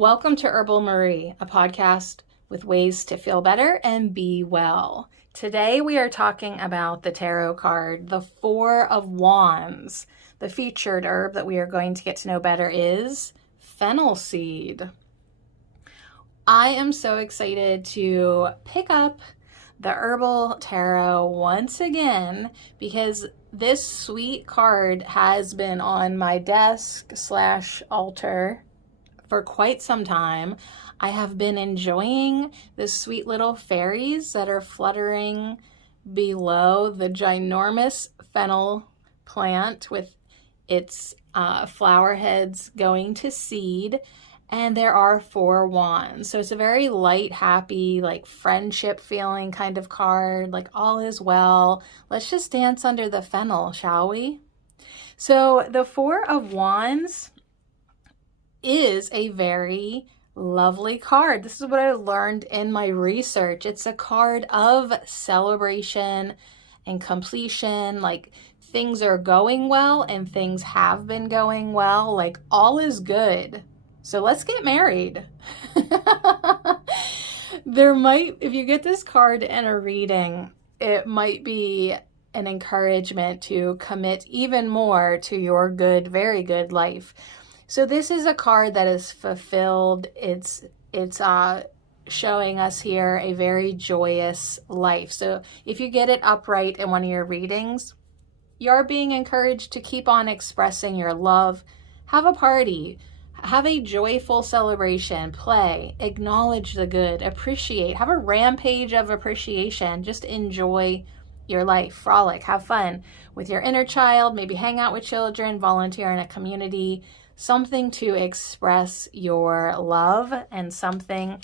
Welcome to Herbal Marie, a podcast with ways to feel better and be well. Today we are talking about the tarot card, the Four of Wands. The featured herb that we are going to get to know better is fennel seed. I am so excited to pick up the Herbal Tarot once again because this sweet card has been on my desk/altar for quite some time. I have been enjoying the sweet little fairies that are fluttering below the ginormous fennel plant with its flower heads going to seed. And there are four wands. So it's a very light, happy, like friendship feeling kind of card, like all is well. Let's just dance under the fennel, shall we? So the Four of Wands is a very lovely card. This is what I learned in my research. It's a card of celebration and completion, like things are going well and things have been going well, like all is good. So let's get married. If you get this card in a reading, it might be an encouragement to commit even more to your good, very good life. So this is a card that is fulfilled. It's showing us here a very joyous life. So if you get it upright in one of your readings, you're being encouraged to keep on expressing your love. Have a party. Have a joyful celebration. Play. Acknowledge the good. Appreciate. Have a rampage of appreciation. Just enjoy your life. Frolic. Have fun with your inner child. Maybe hang out with children. Volunteer in a community. Something to express your love and something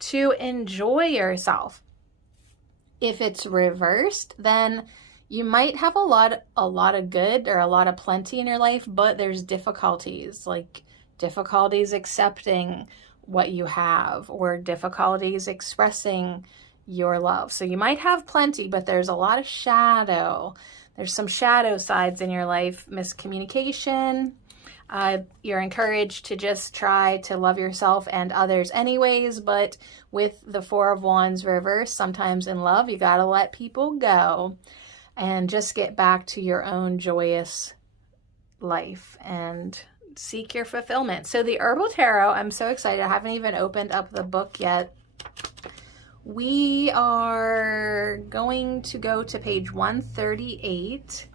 to enjoy yourself. If it's reversed, then you might have a lot of good or a lot of plenty in your life, but there's difficulties, like difficulties accepting what you have or difficulties expressing your love. So you might have plenty, but there's a lot of shadow. There's some shadow sides in your life, miscommunication. You're encouraged to just try to love yourself and others anyways, but with the Four of Wands reversed, sometimes in love, you gotta let people go and just get back to your own joyous life and seek your fulfillment. So the Herbal Tarot, I'm so excited. I haven't even opened up the book yet. We are going to go to page 138.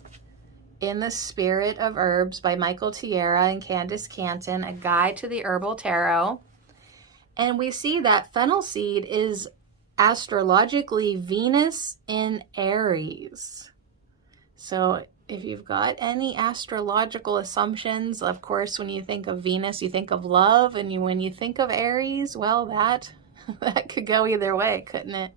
In the Spirit of Herbs by Michael Tierra and Candace Canton, a guide to the Herbal Tarot. And we see that fennel seed is astrologically Venus in Aries. So if you've got any astrological assumptions, of course, when you think of Venus, you think of love. And when you think of Aries, well, that could go either way, couldn't it?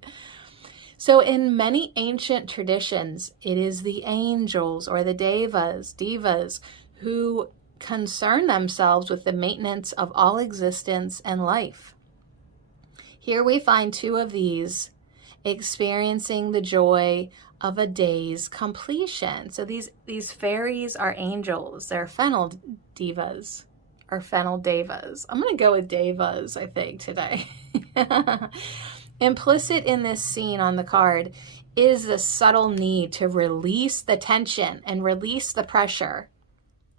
So in many ancient traditions, it is the angels or the divas, who concern themselves with the maintenance of all existence and life. Here we find two of these experiencing the joy of a day's completion. So these fairies are angels. They're fennel divas or fennel devas. I'm going to go with devas, I think, today. Implicit in this scene on the card is the subtle need to release the tension and release the pressure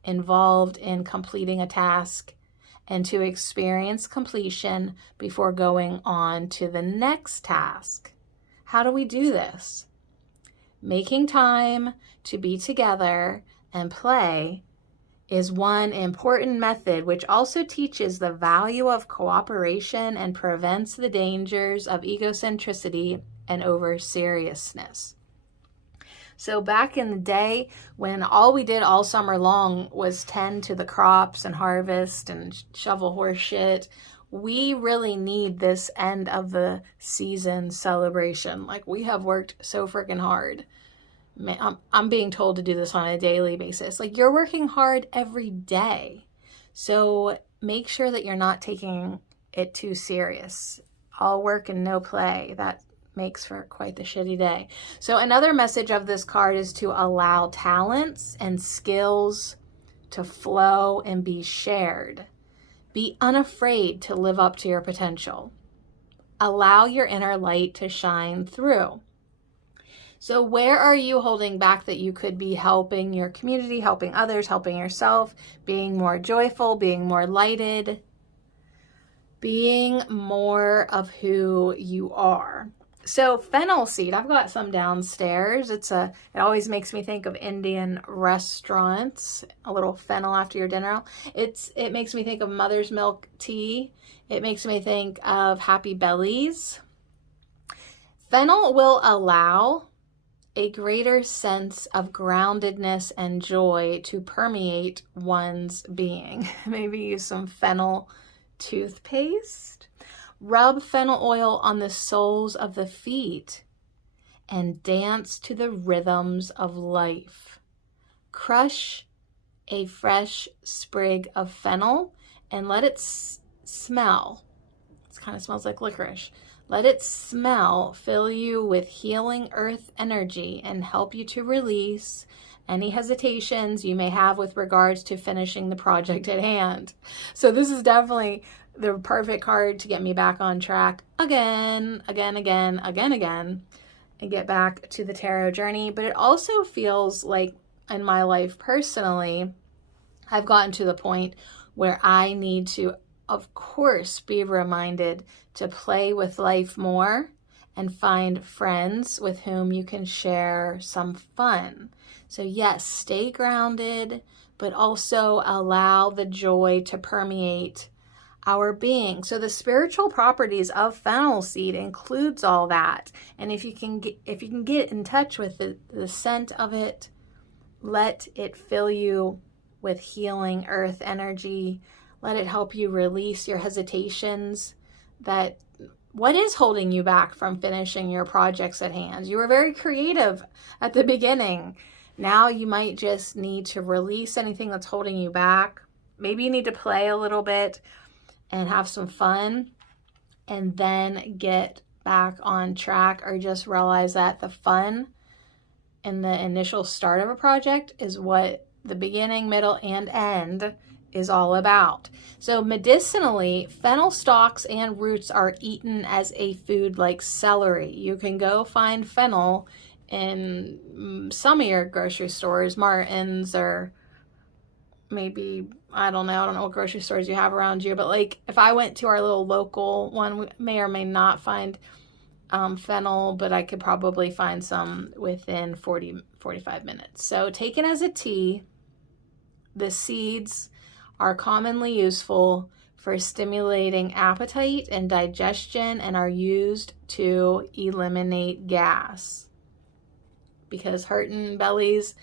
involved in completing a task and to experience completion before going on to the next task. How do we do this? Making time to be together and play is one important method which also teaches the value of cooperation and prevents the dangers of egocentricity and over-seriousness. So back in the day, when all we did all summer long was tend to the crops and harvest and shovel horse shit, we really need this end of the season celebration. Like, we have worked so freaking hard. I'm being told to do this on a daily basis. Like, you're working hard every day. So make sure that you're not taking it too serious. All work and no play. That makes for quite the shitty day. So another message of this card is to allow talents and skills to flow and be shared. Be unafraid to live up to your potential. Allow your inner light to shine through. So where are you holding back that you could be helping your community, helping others, helping yourself, being more joyful, being more lighted, being more of who you are? So fennel seed, I've got some downstairs. It always makes me think of Indian restaurants, a little fennel after your dinner. It makes me think of mother's milk tea. It makes me think of Happy Bellies. Fennel will allow a greater sense of groundedness and joy to permeate one's being. Maybe use some fennel toothpaste. Rub fennel oil on the soles of the feet and dance to the rhythms of life. Crush a fresh sprig of fennel and let it smell. It kind of smells like licorice. Let it smell, fill you with healing earth energy, and help you to release any hesitations you may have with regards to finishing the project at hand. So this is definitely the perfect card to get me back on track again, and get back to the tarot journey. But it also feels like in my life personally, I've gotten to the point where I need to, of course, be reminded to play with life more and find friends with whom you can share some fun. So yes, stay grounded, but also allow the joy to permeate our being. So the spiritual properties of fennel seed includes all that. And if you can get in touch with the scent of it, let it fill you with healing earth energy. Let it help you release your hesitations. That what is holding you back from finishing your projects at hand? You were very creative at the beginning. Now you might just need to release anything that's holding you back. Maybe you need to play a little bit and have some fun and then get back on track, or just realize that the fun in the initial start of a project is what the beginning, middle, and end is all about. So medicinally, fennel stalks and roots are eaten as a food like celery. You can go find fennel in some of your grocery stores, Martin's, or maybe, I don't know what grocery stores you have around you, but like if I went to our little local one, we may or may not find fennel, but I could probably find some within 45 minutes. So taken as a tea, the seeds are commonly useful for stimulating appetite and digestion and are used to eliminate gas, because hurting bellies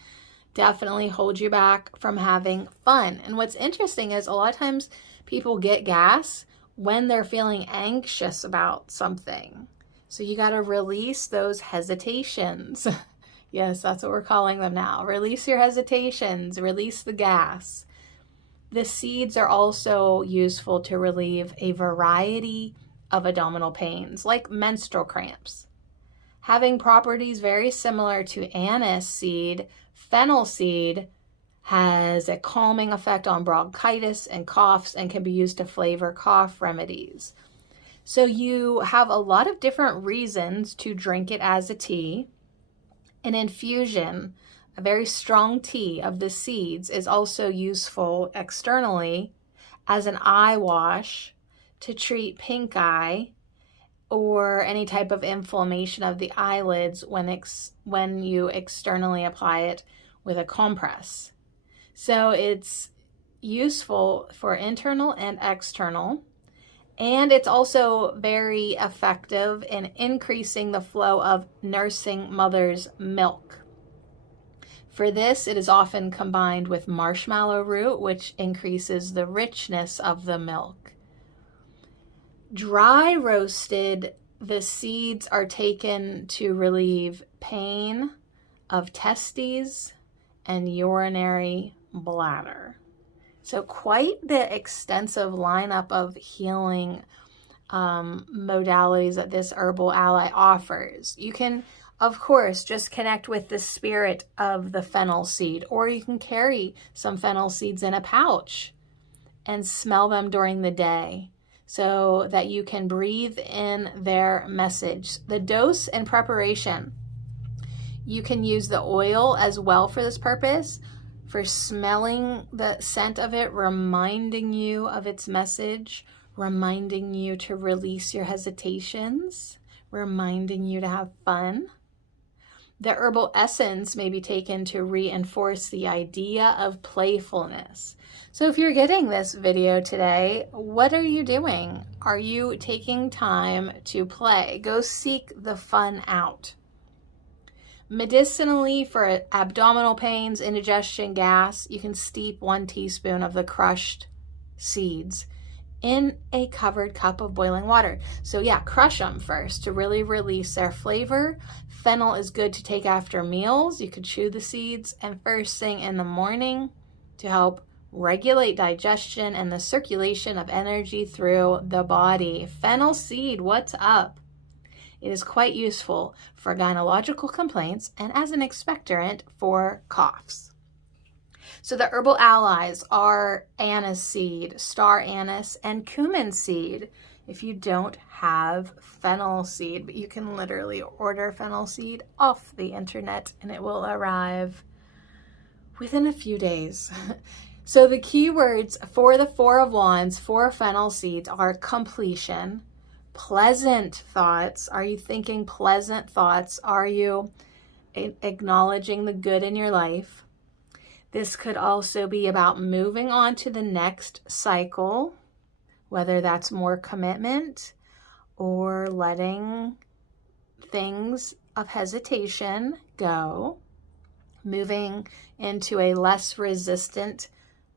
definitely hold you back from having fun. And what's interesting is a lot of times people get gas when they're feeling anxious about something. So you got to release those hesitations. Yes, that's what we're calling them now. Release your hesitations, release the gas. The seeds are also useful to relieve a variety of abdominal pains, like menstrual cramps. Having properties very similar to anise seed, fennel seed has a calming effect on bronchitis and coughs and can be used to flavor cough remedies. So you have a lot of different reasons to drink it as a tea. An infusion, a very strong tea of the seeds, is also useful externally as an eye wash to treat pink eye or any type of inflammation of the eyelids when you externally apply it with a compress. So it's useful for internal and external, and it's also very effective in increasing the flow of nursing mother's milk. For this, it is often combined with marshmallow root, which increases the richness of the milk. Dry roasted, the seeds are taken to relieve pain of testes and urinary bladder. So quite the extensive lineup of healing modalities that this Herbal Ally offers. You can, of course, just connect with the spirit of the fennel seed, or you can carry some fennel seeds in a pouch and smell them during the day so that you can breathe in their message. The dose and preparation. You can use the oil as well for this purpose, for smelling the scent of it, reminding you of its message, reminding you to release your hesitations, reminding you to have fun. The herbal essence may be taken to reinforce the idea of playfulness. So if you're getting this video today, what are you doing? Are you taking time to play? Go seek the fun out. Medicinally, for abdominal pains, indigestion, gas, you can steep 1 teaspoon of the crushed seeds in a covered cup of boiling water. So yeah, crush them first to really release their flavor. Fennel is good to take after meals. You could chew the seeds and first thing in the morning to help regulate digestion and the circulation of energy through the body. Fennel seed, what's up? It is quite useful for gynecological complaints and as an expectorant for coughs. So the herbal allies are anise seed, star anise, and cumin seed. If you don't have fennel seed, but you can literally order fennel seed off the internet and it will arrive within a few days. So the keywords for the Four of Wands for fennel seeds are completion, pleasant thoughts. Are you thinking pleasant thoughts? Are you acknowledging the good in your life? This could also be about moving on to the next cycle, whether that's more commitment or letting things of hesitation go, moving into a less resistant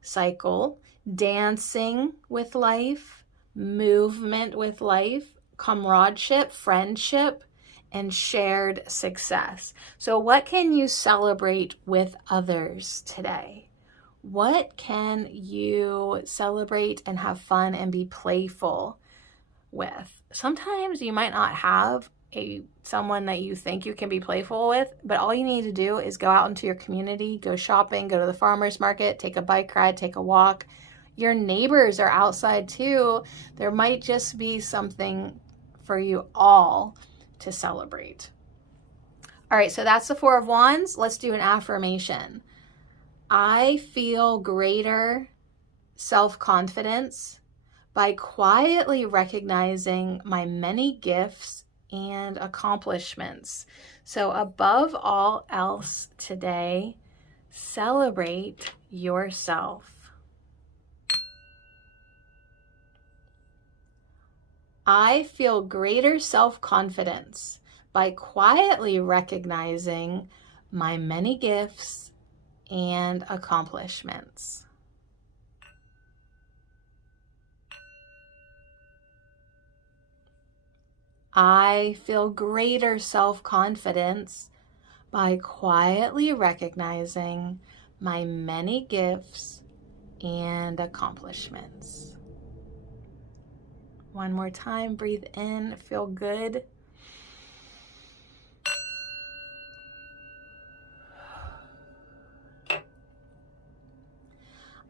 cycle, dancing with life, movement with life, comradeship, friendship, and shared success. So what can you celebrate with others today? What can you celebrate and have fun and be playful with? Sometimes you might not have someone that you think you can be playful with, but all you need to do is go out into your community, go shopping, go to the farmer's market, take a bike ride, take a walk. Your neighbors are outside too. There might just be something for you all to celebrate. All right, so that's the Four of Wands. Let's do an affirmation. I feel greater self-confidence by quietly recognizing my many gifts and accomplishments. So above all else today, celebrate yourself. I feel greater self-confidence by quietly recognizing my many gifts and accomplishments. I feel greater self-confidence by quietly recognizing my many gifts and accomplishments. One more time, breathe in, feel good.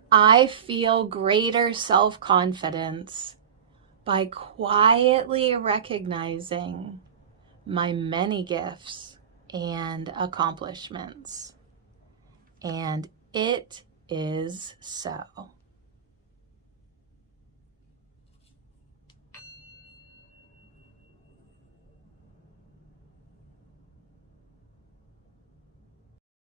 I feel greater self-confidence by quietly recognizing my many gifts and accomplishments. And it is so.